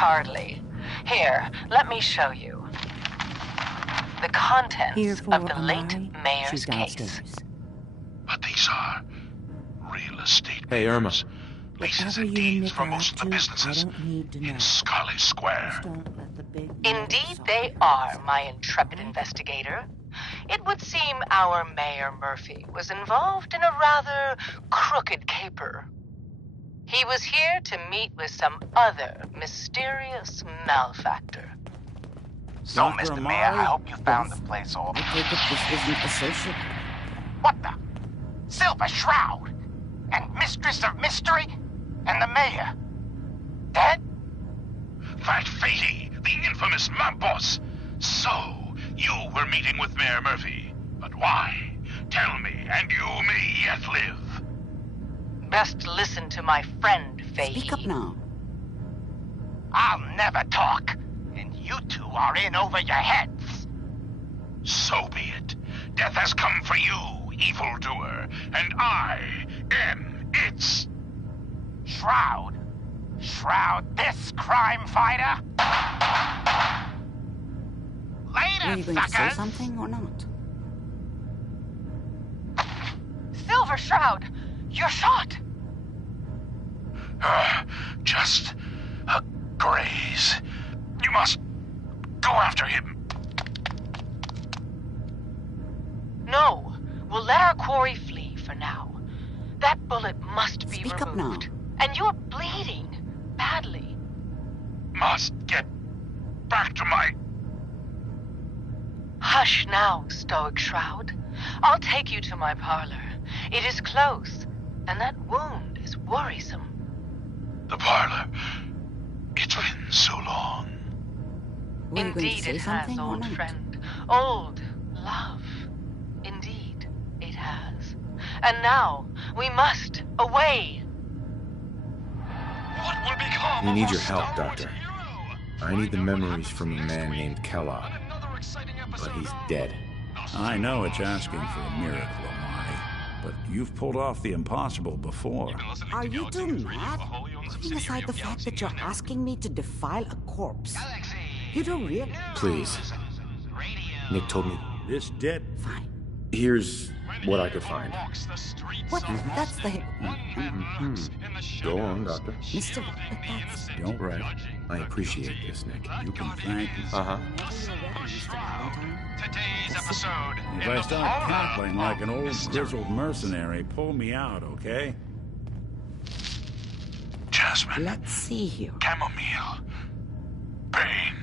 Hardly. Here, let me show you. The contents of the late mayor's case. But these are real estate. Hey, Irma. Leases and deeds for most of the businesses in Scarlet Square. Indeed they are, my intrepid investigator. It would seem our Mayor Murphy was involved in a rather crooked caper. He was here to meet with some other mysterious malefactor. So, Mr. Mayor, I hope you found the place all. I take it this isn't associate. What the? Silver Shroud? And Mistress of Mystery? And the Mayor? Dead? Fat Fady, the infamous mob boss. So, you were meeting with Mayor Murphy. But why? Tell me, and you may yet live. Best listen to my friend, Fahey. Speak up now. I'll never talk. And you two are in over your heads. So be it. Death has come for you, evildoer, and I am its... Shroud? Shroud this crime fighter? Later, Are you going to say suckers! something or not? Silver Shroud, you're shot. Just a graze. You must go after him. No, we'll let our quarry flee for now. That bullet must be Speak up removed. now. And you're bleeding badly. Must get back to my... Hush now, Stoic Shroud. I'll take you to my parlor. It is close, and that wound is worrisome. The parlor. It's been so long. Were you going to Indeed say it has, something or old not? friend. Old love. Indeed it has. And now, we must away. What will become We of need our your help, stalwart Doctor. hero? I need the memories from a man named Kellogg, but he's dead. I know it's asking for a miracle, Amari, but you've pulled off the impossible before. Are you two mad? Putting aside the fact that you're asking me to defile a corpse. You don't realize... Please. Nick told me. This dead... Fine. Here's what I could find. What? That's the... Go on, Doctor. Mr. But that's... Don't right. I appreciate this, Nick. You can thank me. Uh-huh. Today's episode. If I start cackling like an old grizzled mercenary, pull me out, okay? Jasmine, Let's see here. chamomile, pain,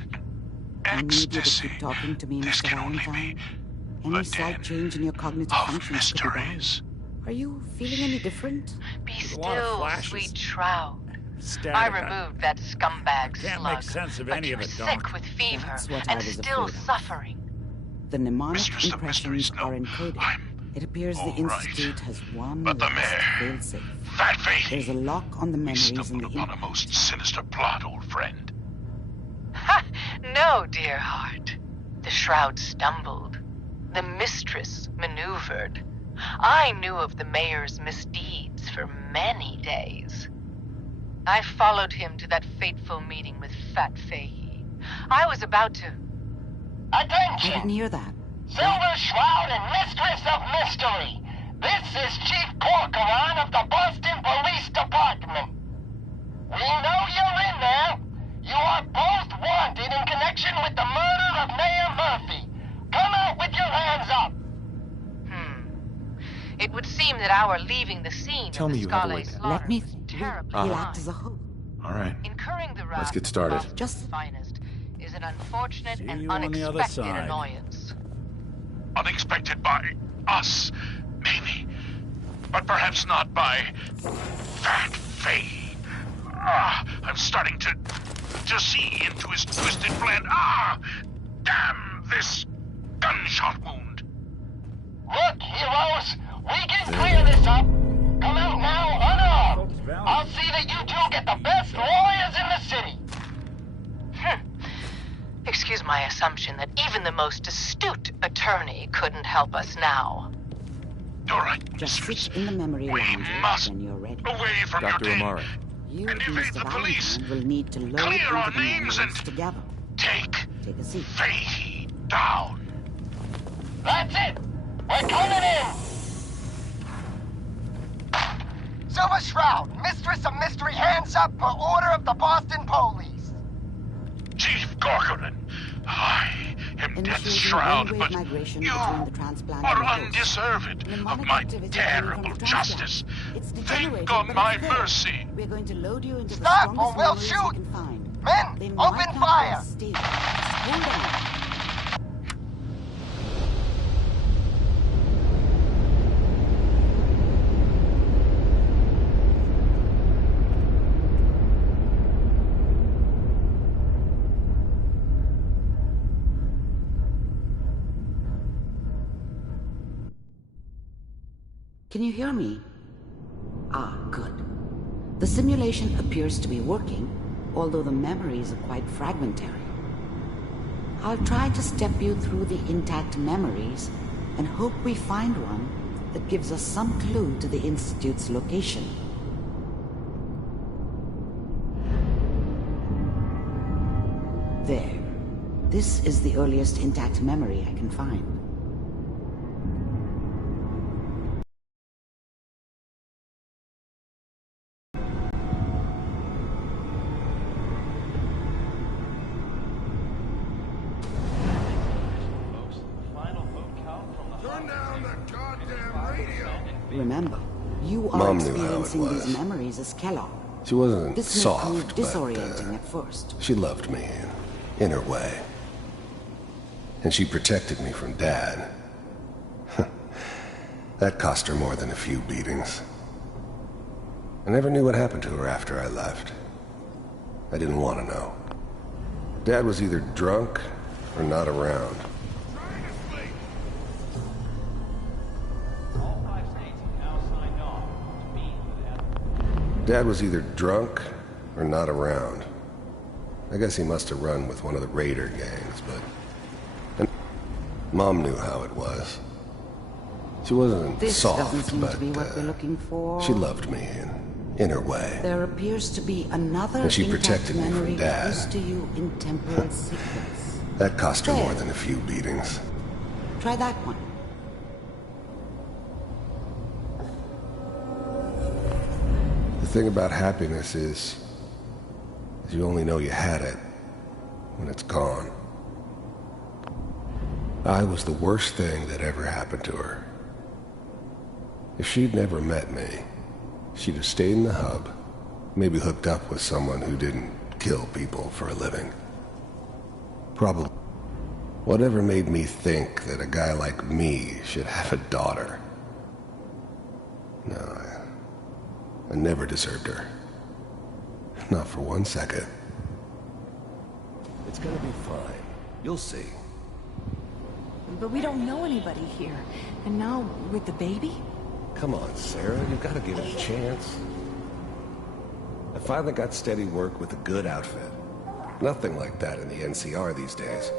I need you to ecstasy. keep talking to me, This Mr. can only Valentine. be Any the slight den change in your cognitive of functions could be bad. mysteries. Are you feeling any different? Be a lot of still, flashes. sweet Shroud. Static. I removed that scumbag Can't slug, make sense of but any you're of it, sick Doc. with fever That's what I and was still afraid of. suffering. The mnemonic Mistress of impressions Mysteries, no, are encoded. I'm It appears the all right. Institute has one But the last mayor- fail-safe. Fat There's Fady. a lock on the We memories in stumbled the upon a most sinister plot, old friend. Ha! No, dear heart. The Shroud stumbled. The Mistress maneuvered. I knew of the Mayor's misdeeds for many days. I followed him to that fateful meeting with Fat Fahey. I was about to... I Attention! didn't hear that. Silver Shroud and Mistress of Mystery. This is Chief Corcoran of the Boston Police Department. We know you're in there. You are both wanted in connection with the murder of Mayor Murphy. Come out with your hands up. It would seem that our leaving the scene Tell of me the you have a Scarlet way back. slaughter Let me... was terribly He'll fine. act as a hook. All right. Incurring the wrath Let's get of started. Boston's Just- finest is an unfortunate See and you on the other unexpected side. annoyance. Unexpected by us, maybe. But perhaps not by Fat Fade. I'm starting to see into his twisted plan. Damn this gunshot wound. Look, heroes, we can clear this up. Come out now unarmed. I'll see that you two get the best lawyers in the city. Excuse my assumption that even the most astute attorney couldn't help us now. All right, Just mistress. sit in the memory We lounge must when you're ready. away from Dr. your den. Amari. You and and evade Mr. the police. Valentine will need to load Clear into our the names memories and together. take Take a seat. Fahey down. That's it! We're coming in! Silver Shroud, Mistress of Mystery, hands up per order of the Boston Police. Chief Corcoran, I am Death Initiating Shroud, one-way but migration you between the transplant are and the host. undeserved Mnemonic of my activity terrible coming from the transplant. justice. It's Think degenerated, on but my it's there. mercy. We're going to load you into Stop, the or strongest we'll memories shoot! you can find. Men, They open might not fire! be stable. Hold on. Can you hear me? Ah, good. The simulation appears to be working, although the memories are quite fragmentary. I'll try to step you through the intact memories and hope we find one that gives us some clue to the Institute's location. There. This is the earliest intact memory I can find. Turn down the goddamn radio! Remember, you are Mom knew how it experiencing was. these memories as Kellogg. She wasn't This may soft, prove but disorienting at first. she loved me in her way. And she protected me from Dad. That cost her more than a few beatings. I never knew what happened to her after I left. I didn't want to know. Dad was either drunk or not around. Dad was either drunk or not around. I guess he must have run with one of the raider gangs, but... And Mom knew how it was. She wasn't This soft, doesn't seem but to be what we're looking for. she loved me in her way. There appears to be another And she intact protected me from memory Dad. close to you in temporal sequence. That cost her There. more than a few beatings. Try that one. The thing about happiness is you only know you had it when it's gone. I was the worst thing that ever happened to her. If she'd never met me, she'd have stayed in the hub, maybe hooked up with someone who didn't kill people for a living. Probably. Whatever made me think that a guy like me should have a daughter? No, I never deserved her. Not for 1 second. It's gonna be fine. You'll see. But we don't know anybody here. And now, with the baby? Come on, Sarah. You've got to give it a chance. I finally got steady work with a good outfit. Nothing like that in the NCR these days.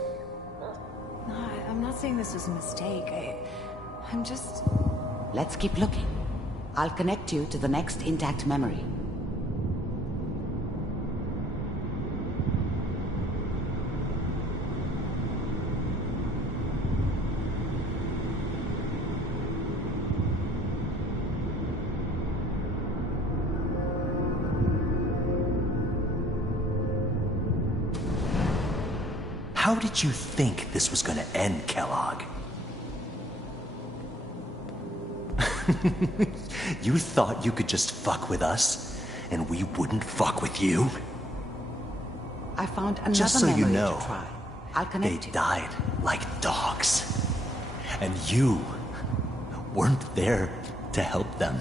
No, I'm not saying this was a mistake. I'm just... Let's keep looking. I'll connect you to the next intact memory. How did you think this was gonna end, Kellogg? You thought you could just fuck with us, and we wouldn't fuck with you? I found another Just so memory you know, to try. I'll they connect you. died like dogs. And you weren't there to help them.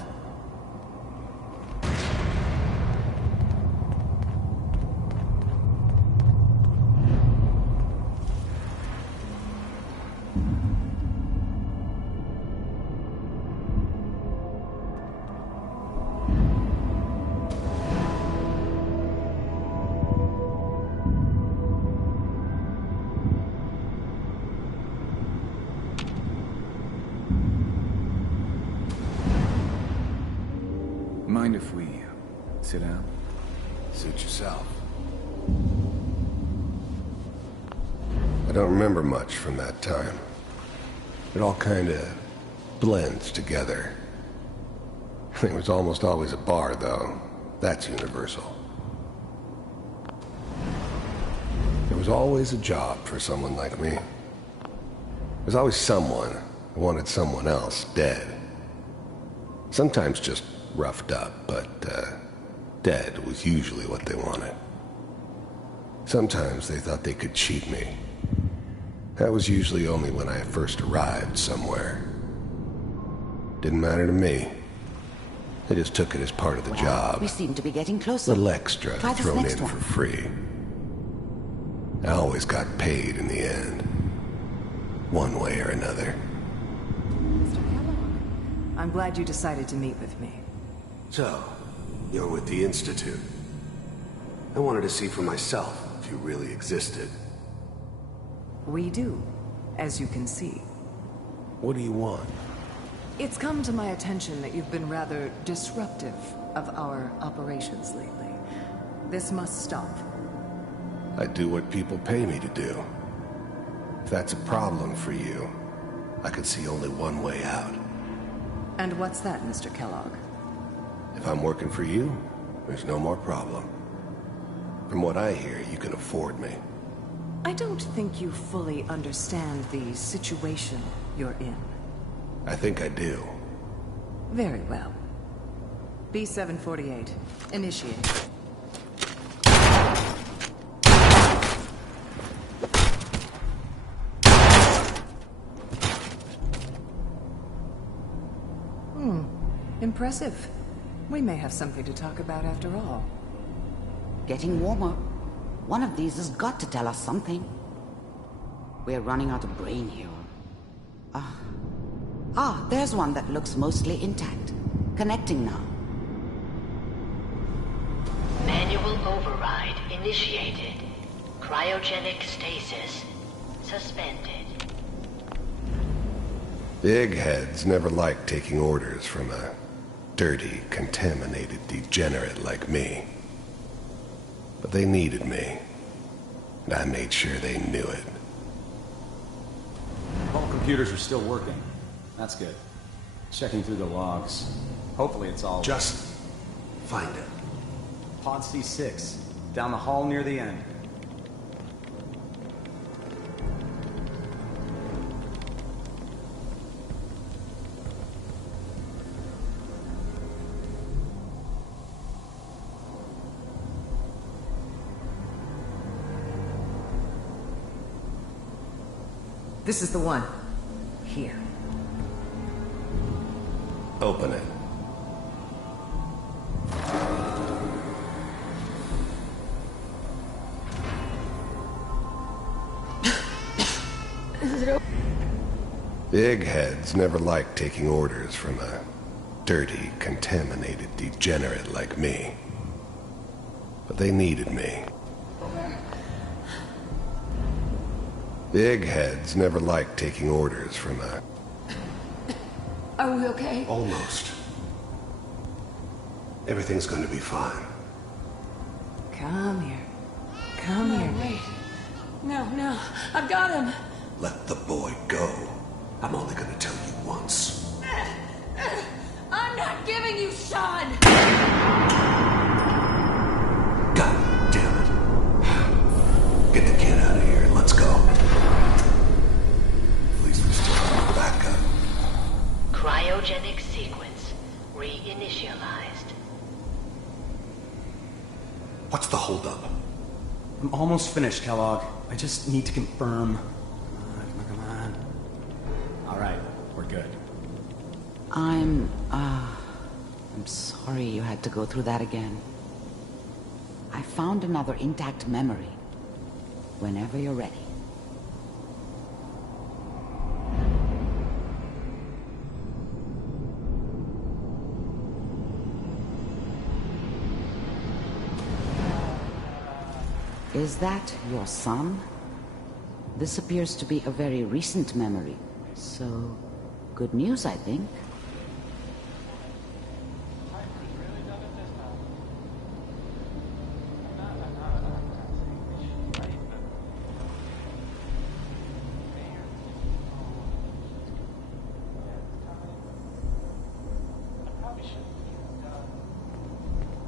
Mind if we sit down? Suit yourself. I don't remember much from that time. It all kinda blends together. There was almost always a bar, though. That's universal. There was always a job for someone like me. There's always someone who wanted someone else dead. Sometimes just roughed up, but dead was usually what they wanted. Sometimes they thought they could cheat me. That was usually only when I first arrived somewhere. Didn't matter to me. They just took it as part of the job. We seem to be getting closer. Little extra Try this thrown next in one. for free. I always got paid in the end. One way or another. Mr. Kellogg, I'm glad you decided to meet with me. So, you're with the Institute. I wanted to see for myself if you really existed. We do, as you can see. What do you want? It's come to my attention that you've been rather disruptive of our operations lately. This must stop. I do what people pay me to do. If that's a problem for you, I could see only one way out. And what's that, Mr. Kellogg? If I'm working for you, there's no more problem. From what I hear, you can afford me. I don't think you fully understand the situation you're in. I think I do. Very well. B-748, initiate. Impressive. We may have something to talk about after all. Getting warmer. One of these has got to tell us something. We're running out of brain here. There's one that looks mostly intact. Connecting now. Manual override initiated. Cryogenic stasis suspended. The eggheads never liked taking orders from a dirty, contaminated degenerate like me. But they needed me, and I made sure they knew it. All computers are still working. That's good. Checking through the logs. Hopefully it's all... Just find it. Pod C6, down the hall near the end. This is the one. Here. Open it. The eggheads never liked taking orders from a dirty, contaminated degenerate like me. But they needed me. The eggheads never liked taking orders from a... Are we okay? Almost. Everything's going to be fine. Come here. Come here. Wait. No. I've got him. Let the boy go. I'm only going to tell you once. I'm not giving you Sean! God damn it. Get the kid out of here and let's go. At least we still have a backup. Cryogenic sequence reinitialized. What's the holdup? I'm almost finished, Kellogg. I just need to confirm. Come on. All right, we're good. I'm sorry you had to go through that again. I found another intact memory. Whenever you're ready. Is that your son? This appears to be a very recent memory, so good news, I think.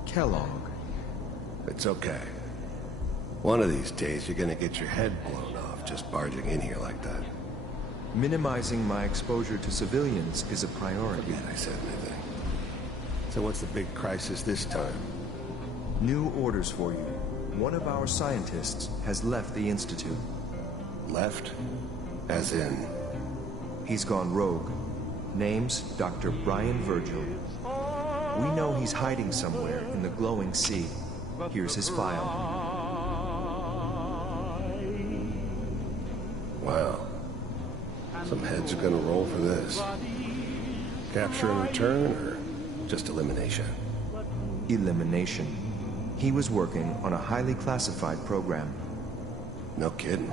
Kellogg. It's okay. One of these days, you're gonna get your head blown off just barging in here like that. Minimizing my exposure to civilians is a priority. Forget I said anything. So what's the big crisis this time? New orders for you. One of our scientists has left the Institute. Left? As in? He's gone rogue. Name's Dr. Brian Virgil. We know he's hiding somewhere in the glowing sea. Here's his file. Wow. Some heads are gonna roll for this. Capture and return, or just elimination? Elimination. He was working on a highly classified program. No kidding.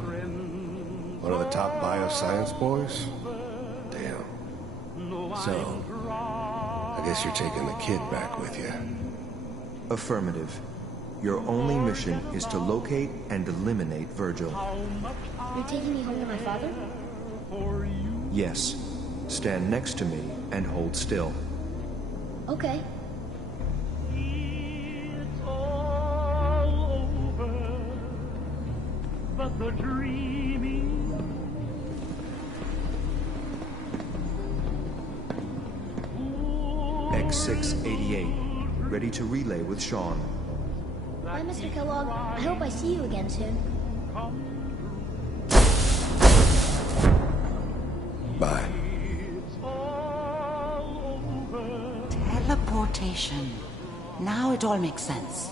One of the top bioscience boys? Damn. So, I guess you're taking the kid back with you. Affirmative. Your only mission is to locate and eliminate Virgil. You're taking me home to my father? Yes. Stand next to me and hold still. Okay. But the dreaming. X688, ready to relay with Sean. Bye, Mr. Kellogg. I hope I see you again soon. Bye. Teleportation. Now it all makes sense.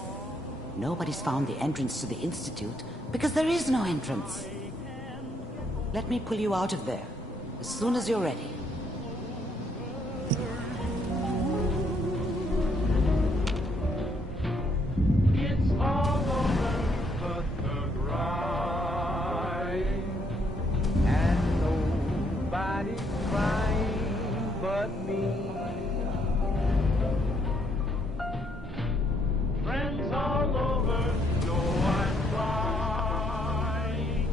Nobody's found the entrance to the Institute because there is no entrance. Let me pull you out of there as soon as you're ready. It's all over but the grind, and nobody's crying but me. Friends all over know I'm flying.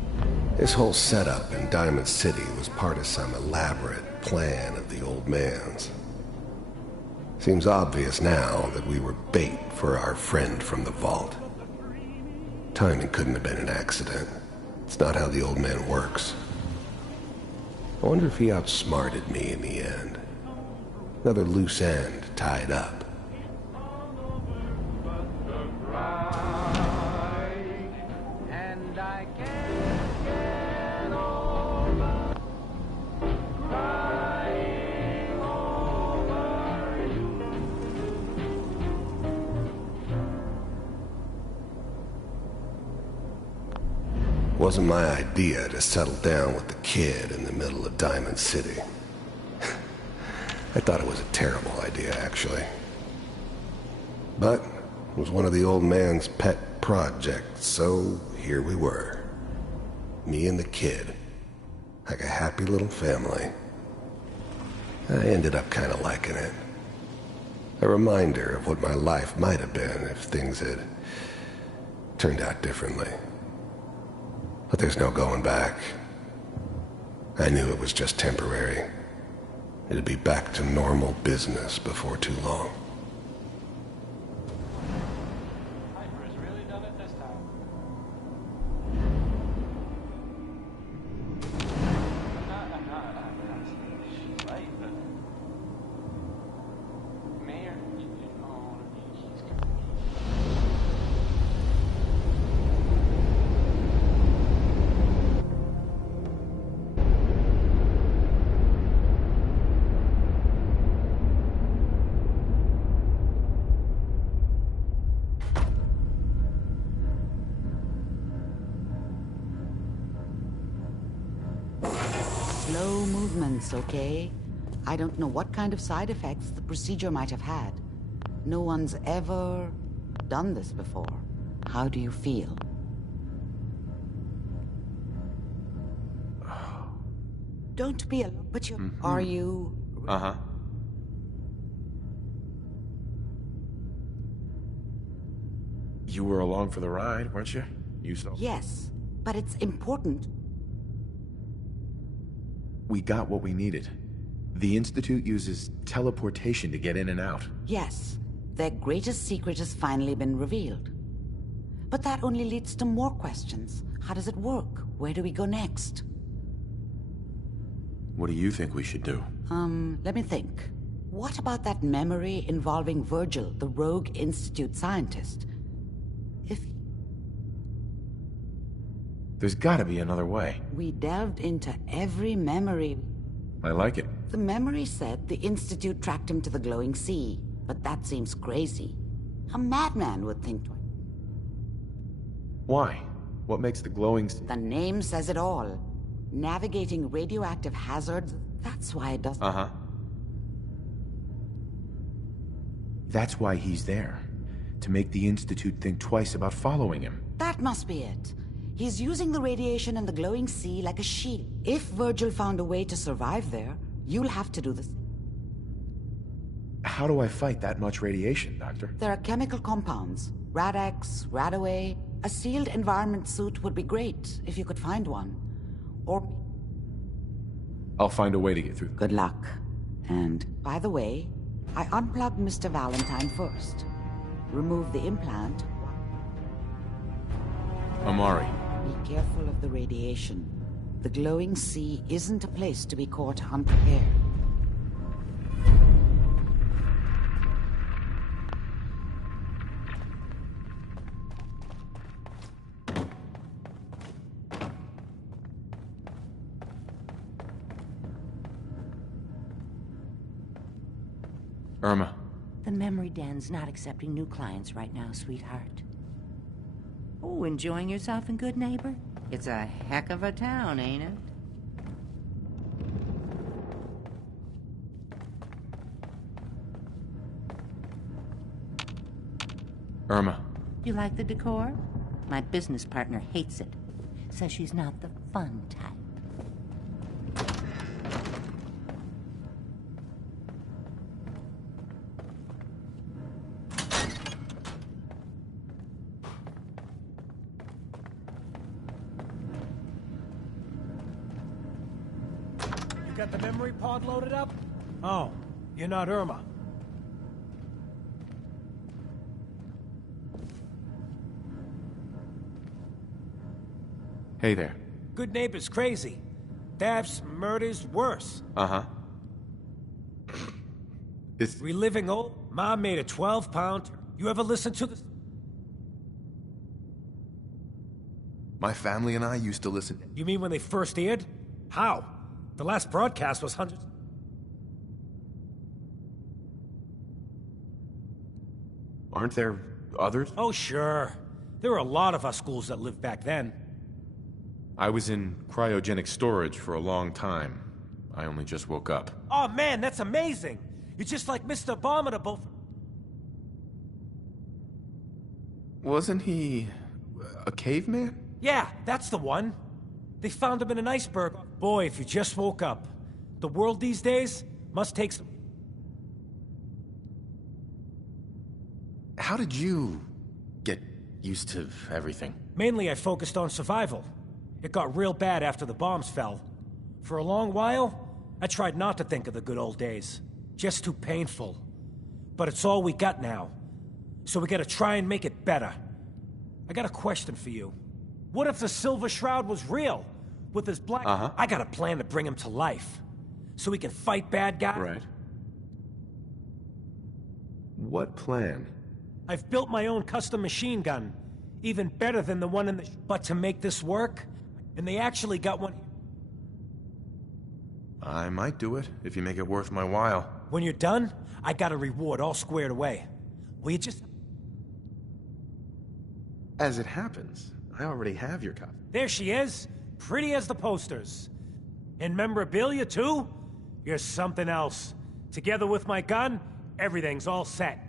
This whole setup in Diamond City was part of some elaborate plan of the old man's. Seems obvious now that we were bait for our friend from the vault. Timing couldn't have been an accident. It's not how the old man works. I wonder if he outsmarted me in the end. Another loose end tied up. And I can't get over crying over you. Wasn't my idea to settle down with the kid in the middle of Diamond City. I thought it was a terrible idea, actually. But it was one of the old man's pet projects, so here we were. Me and the kid. Like a happy little family. I ended up kind of liking it. A reminder of what my life might have been if things had turned out differently. But there's no going back. I knew it was just temporary. It'd be back to normal business before too long. Hyper's really done it this time. I'm not right, but Mayor, he's Slow movements, okay? I don't know what kind of side effects the procedure might have had. No one's ever done this before. How do you feel? Don't be alone, but you... Are you... Uh-huh. You were along for the ride, weren't you? You saw... Yes, but it's important. We got what we needed. The Institute uses teleportation to get in and out. Yes, their greatest secret has finally been revealed. But that only leads to more questions. How does it work? Where do we go next? What do you think we should do? Let me think. What about that memory involving Virgil, the rogue Institute scientist? There's gotta be another way. We delved into every memory. I like it. The memory said the Institute tracked him to the glowing sea, but that seems crazy. A madman would think twice. Why? What makes the glowing... The name says it all. Navigating radioactive hazards, that's why it doesn't... Uh-huh. That's why he's there. To make the Institute think twice about following him. That must be it. He's using the radiation in the glowing sea like a shield. If Virgil found a way to survive there, you'll have to do this. How do I fight that much radiation, Doctor? There are chemical compounds. Rad-X, Radaway. A sealed environment suit would be great, if you could find one. Or... I'll find a way to get through. Good luck. And, by the way, I unplugged Mr. Valentine first. Remove the implant. Amari. Be careful of the radiation. The glowing sea isn't a place to be caught unprepared. Irma. The memory den's not accepting new clients right now, sweetheart. Oh, enjoying yourself in Good Neighbor? It's a heck of a town, ain't it? Irma. You like the decor? My business partner hates it. Says she's not the fun type. Got the memory pod loaded up? Oh, you're not Irma. Hey there. Good Neighbor's crazy. Thefts, murders, worse. Uh-huh. Reliving old... Mom made a 12-pound... You ever listen to this? My family and I used to listen. You mean when they first aired? How? The last broadcast was hundreds... Aren't there others? Oh, sure. There were a lot of us schools that lived back then. I was in cryogenic storage for a long time. I only just woke up. Oh, man, that's amazing! You're just like Mr. Abominable. Wasn't he... a caveman? Yeah, that's the one. They found him in an iceberg. Boy, if you just woke up. The world these days must take some... How did you get used to everything? Mainly I focused on survival. It got real bad after the bombs fell. For a long while, I tried not to think of the good old days. Just too painful. But it's all we got now. So we gotta try and make it better. I got a question for you. What if the Silver Shroud was real? With his black... I got a plan to bring him to life. So we can fight bad guys. Right. What plan? I've built my own custom machine gun. Even better than the one in the... But to make this work, and they actually got one... I might do it, if you make it worth my while. When you're done, I got a reward all squared away. Will you just... As it happens, I already have your copy. There she is, pretty as the posters. And memorabilia, too? You're something else. Together with my gun, everything's all set.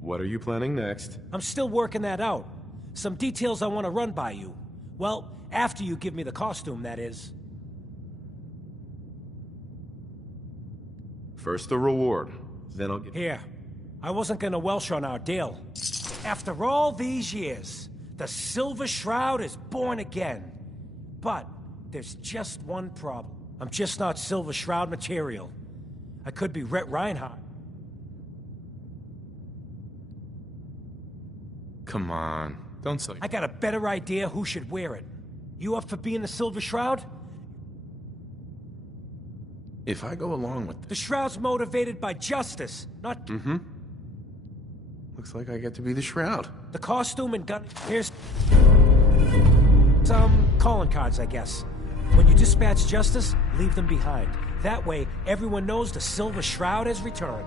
What are you planning next? I'm still working that out. Some details I want to run by you. Well, after you give me the costume, that is. First the reward, then I'll get... Here. I wasn't gonna welsh on our deal. After all these years, the Silver Shroud is born again. But there's just one problem. I'm just not Silver Shroud material. I could be Rhett Reinhardt. Come on, don't say. I got a better idea who should wear it. You up for being the Silver Shroud? If I go along with The Shroud's motivated by justice, not... Mm-hmm. Looks like I get to be the Shroud. The costume and gun... Here's... some calling cards, I guess. When you dispatch justice, leave them behind. That way, everyone knows the Silver Shroud has returned.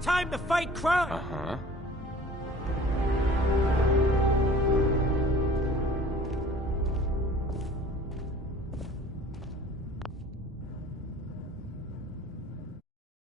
Time to fight crime! Uh-huh.